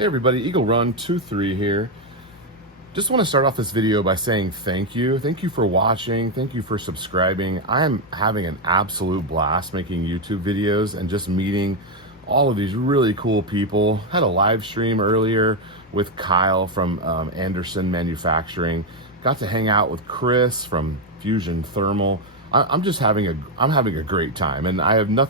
Hey everybody, Eagle Run 23 here. Just want to start off this video by saying thank you. Thank you for watching. Thank you for subscribing. I am having an absolute blast making YouTube videos and just meeting all of these really cool people. Had a live stream earlier with Kyle from Anderson Manufacturing. Got to hang out with Chris from Fusion Thermal. I'm having a great time, and I have no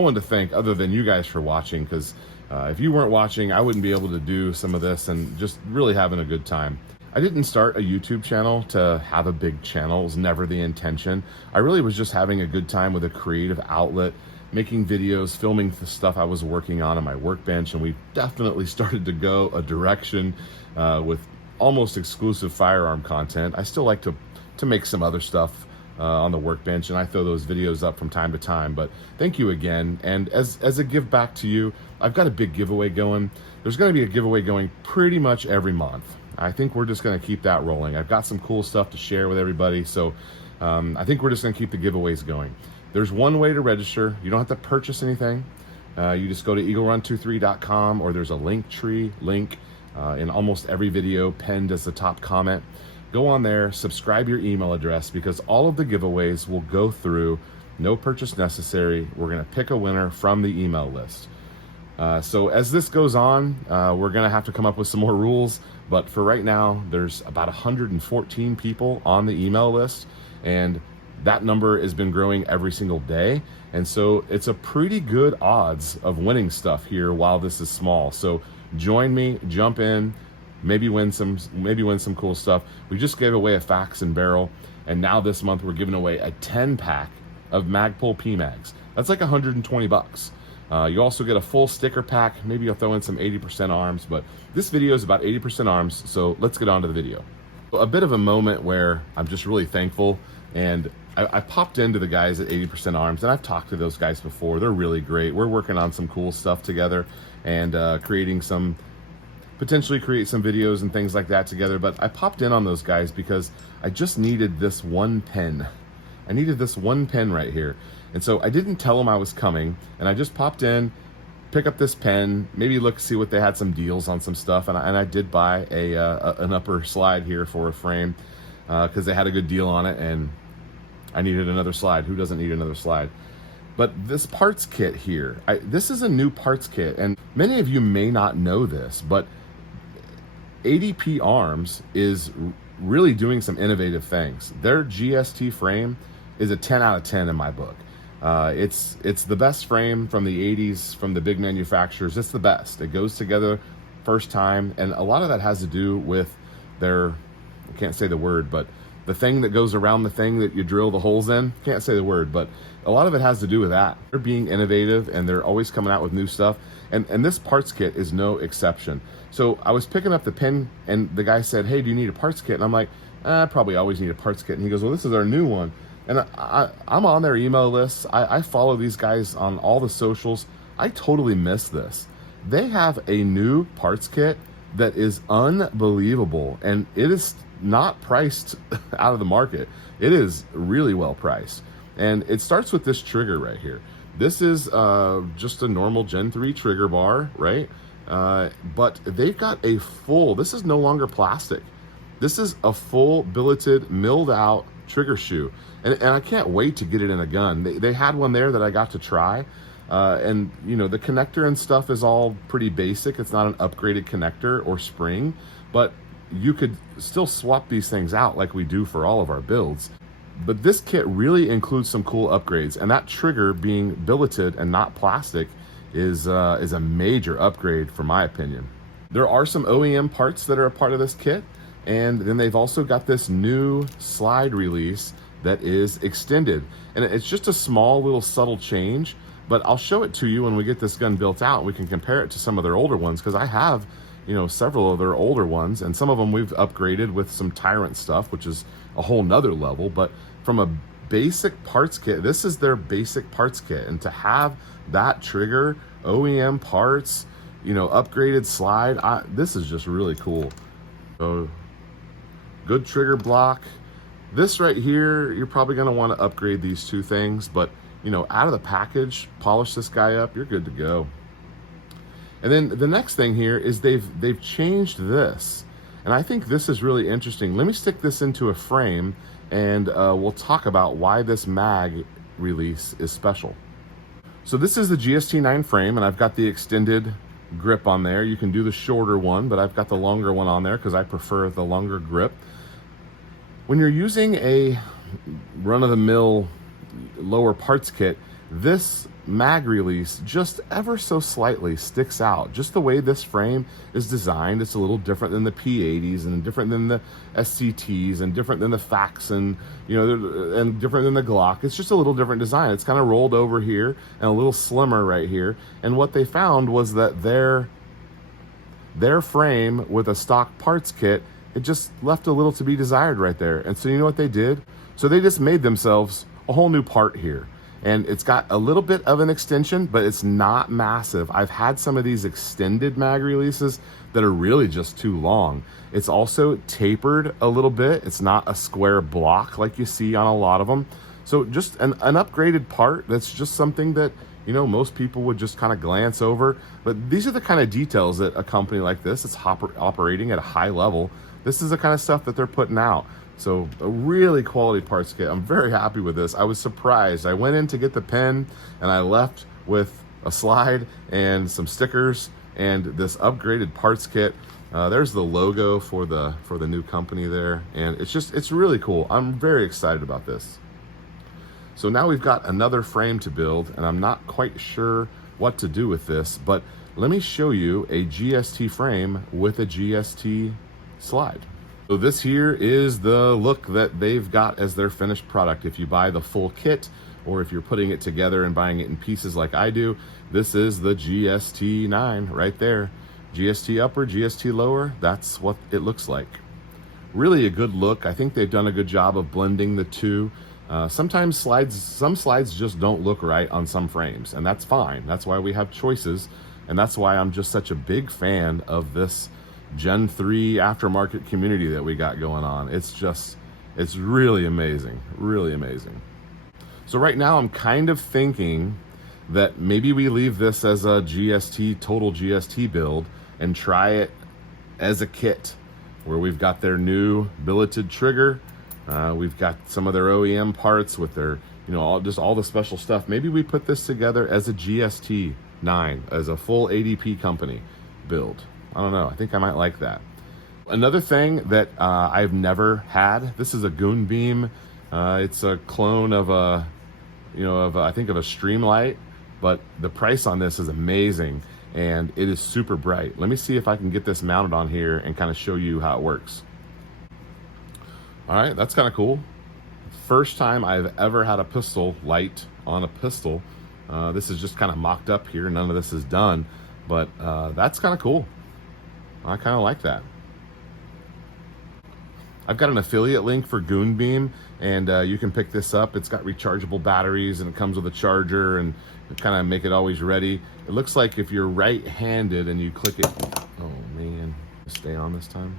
one to thank other than you guys for watching, because if you weren't watching, I wouldn't be able to do some of this, and just really having a good time. I didn't start a YouTube channel to have a big channel. It was never the intention. I really was just having a good time with a creative outlet, making videos, filming the stuff I was working on my workbench, and we definitely started to go a direction with almost exclusive firearm content. I still like to make some other stuff on the workbench, and I throw those videos up from time to time. But thank you again, and as a give back to you, I've got a big giveaway going. There's going to be a giveaway going pretty much every month. I think we're just going to keep that rolling. I've got some cool stuff to share with everybody, so I think we're just going to keep the giveaways going. There's one way to register. You don't have to purchase anything. You just go to eaglerun23.com, or there's a Linktree link in almost every video pinned as the top comment. Go on there, subscribe your email address, because all of the giveaways will go through, no purchase necessary. We're going to pick a winner from the email list. So as this goes on, we're going to have to come up with some more rules, but for right now, there's about 114 people on the email list, and that number has been growing every single day. And so it's a pretty good odds of winning stuff here while this is small. So join me, jump in, maybe win some cool stuff. We just gave away a Fax and Barrel, and now this month we're giving away a 10-pack of Magpul PMags. That's like 120 bucks. You also get a full sticker pack. Maybe you'll throw in some 80% arms, but this video is about 80% arms, so let's get on to the video. A bit of a moment where I'm just really thankful, and I popped into the guys at 80% arms, and I've talked to those guys before. They're really great. We're working on some cool stuff together, and potentially create some videos and things like that together. But I popped in on those guys because I just needed this one pen. I needed this one pen right here. And so I didn't tell them I was coming, and I just popped in, pick up this pen, maybe see what they had some deals on some stuff. And I did buy an upper slide here for a frame because they had a good deal on it, and I needed another slide. Who doesn't need another slide? But this parts kit here, this is a new parts kit, and many of you may not know this, but ADP Arms is really doing some innovative things. Their GST frame is a 10 out of 10 in my book. It's the best frame from the 80s, from the big manufacturers. It's the best. It goes together first time, and a lot of that has to do with their, I can't say the word, but the thing that goes around the thing that you drill the holes in. Can't say the word, but a lot of it has to do with that. They're being innovative, and they're always coming out with new stuff, and this parts kit is no exception. So I was picking up the pen, and the guy said, "Hey, do you need a parts kit?" And I'm like, "I probably always need a parts kit." And he goes, "Well, this is our new one." And I'm on their email list. I follow these guys on all the socials. I totally missed this. They have a new parts kit that is unbelievable, and it is not priced out of the market. It is really well priced, and it starts with this trigger right here. This is just a normal Gen 3 trigger bar, right? But they've got a full, this is no longer plastic. This is a full billeted, milled out trigger shoe. And I can't wait to get it in a gun. They had one there that I got to try. And you know, the connector and stuff is all pretty basic. It's not an upgraded connector or spring, but you could still swap these things out like we do for all of our builds. But this kit really includes some cool upgrades, and that trigger being billeted and not plastic is a major upgrade for my opinion. There are some OEM parts that are a part of this kit, and then they've also got this new slide release that is extended, and it's just a small little subtle change, but I'll show it to you when we get this gun built out. We can compare it to some of their older ones, because I have, you know, several of their older ones, and some of them we've upgraded with some Tyrant stuff, which is a whole nother level. But from a basic parts kit, this is their basic parts kit, and to have that trigger, OEM parts, you know, upgraded slide, this is just really cool. So good trigger block. This right here, you're probably going to want to upgrade these two things, but you know, out of the package, polish this guy up, you're good to go. And then the next thing here is they've changed this. And I think this is really interesting. Let me stick this into a frame and we'll talk about why this mag release is special. So this is the GST9 frame, and I've got the extended grip on there. You can do the shorter one, but I've got the longer one on there because I prefer the longer grip. When you're using a run-of-the-mill lower parts kit, this mag release just ever so slightly sticks out. Just the way this frame is designed, it's a little different than the P80s and different than the SCTs and different than the Fax and and different than the Glock. It's just a little different design. It's kind of rolled over here and a little slimmer right here. And what they found was that their frame with a stock parts kit, it just left a little to be desired right there. And so you know what they did? So they just made themselves a whole new part here. And it's got a little bit of an extension, but it's not massive. I've had some of these extended mag releases that are really just too long. It's also tapered a little bit. It's not a square block like you see on a lot of them. So just an upgraded part that's just something that, most people would just kind of glance over. But these are the kind of details that a company like this, it's operating at a high level. This is the kind of stuff that they're putting out. So a really quality parts kit. I'm very happy with this. I was surprised. I went in to get the pen and I left with a slide and some stickers and this upgraded parts kit. There's the logo for the new company there. And it's really cool. I'm very excited about this. So now we've got another frame to build, and I'm not quite sure what to do with this, but let me show you a GST frame with a GST slide. So this here is the look that they've got as their finished product. If you buy the full kit, or if you're putting it together and buying it in pieces like I do, this is the GST9 right there. GST upper, GST lower, that's what it looks like. Really a good look. I think they've done a good job of blending the two. Sometimes some slides just don't look right on some frames, and that's fine. That's why we have choices, and that's why I'm just such a big fan of this Gen 3 aftermarket community that we got going on. It's really amazing, really amazing. So right now I'm kind of thinking that maybe we leave this as a total GST build and try it as a kit where we've got their new billeted trigger. We've got some of their OEM parts with their, all the special stuff. Maybe we put this together as a GST9, as a full ADP company build. I don't know. I think I might like that. Another thing that I've never had, this is a Goon Beam. It's a clone of I think of a Streamlight, but the price on this is amazing and it is super bright. Let me see if I can get this mounted on here and kind of show you how it works. All right, that's kind of cool. First time I've ever had a pistol light on a pistol. This is just kind of mocked up here. None of this is done, but that's kind of cool. I kind of like that. I've got an affiliate link for Goon Beam, and you can pick this up. It's got rechargeable batteries, and it comes with a charger, and kind of make it always ready. It looks like if you're right-handed and you click it, oh man, stay on this time.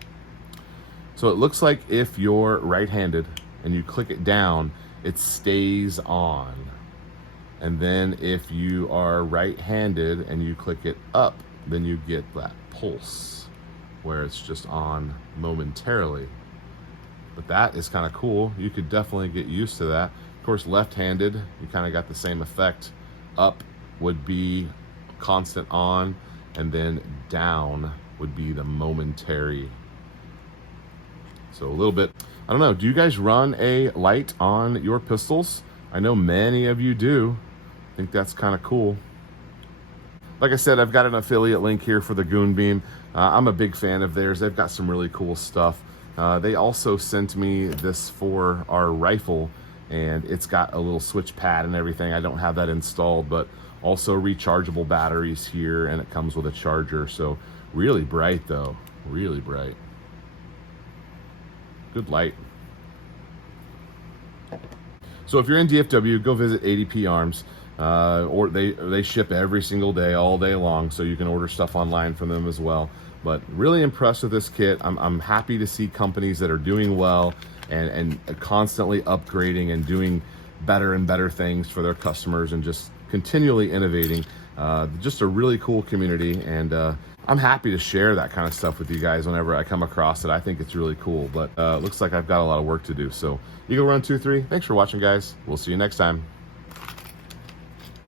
So it looks like if you're right-handed and you click it down, it stays on. And then if you are right-handed and you click it up, then you get that pulse where it's just on momentarily. But that is kind of cool. You could definitely get used to that. Of course, left-handed, you kind of got the same effect. Up would be constant on, and then down would be the momentary. So a little bit, I don't know, do you guys run a light on your pistols? I know many of you do. I think that's kind of cool. Like I said, I've got an affiliate link here for the Goon Beam. I'm a big fan of theirs. They've got some really cool stuff. They also sent me this for our rifle, and it's got a little switch pad and everything. I don't have that installed, but also rechargeable batteries here, and it comes with a charger. So really bright though, really bright. Good light. So if you're in DFW, go visit ADP Arms. Or they ship every single day, all day long, so you can order stuff online from them as well. But really impressed with this kit. I'm happy to see companies that are doing well and constantly upgrading and doing better and better things for their customers and just continually innovating. Just a really cool community, and I'm happy to share that kind of stuff with you guys whenever I come across it. I think it's really cool, but looks like I've got a lot of work to do. So Eagle Run 23, thanks for watching, guys. We'll see you next time.